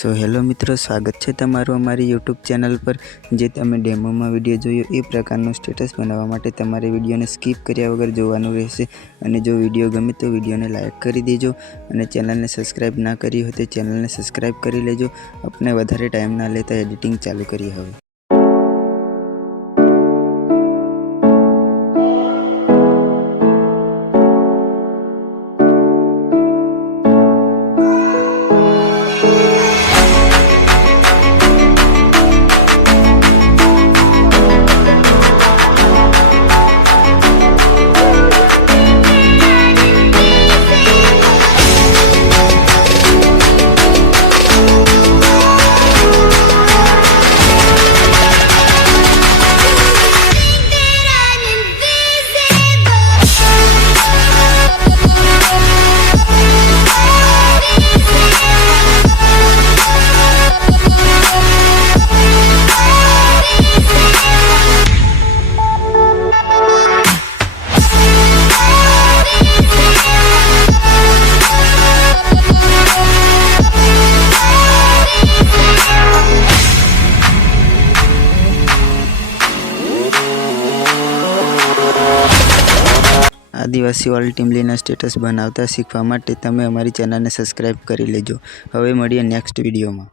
So hello मित्रों, स्वागत है तमारू अमारी यूट्यूब चैनल पर। जे तमे डेमो में विडियो जोयो ए प्रकारनो स्टेटस बनावा माटे तमारे विडियो ने स्कीप कर्या वगर जोवानुं रहेशे। अने जो विडियो गमे तो विडियो ने लाइक करी देजो अने चेनल ने सब्सक्राइब ना करी हो तो चेनल ने सब्सक्राइब करी लेजो। अपने वधारे टाइम ना लेता एडिटिंग चालू करिए हवे। आदिवासी वाली टीमलीना स्टेटस बनावता शीखवा माटे तमे अमारी चेनल ने सब्सक्राइब करी लेजो। हवे मळीए नेक्स्ट विडियो में।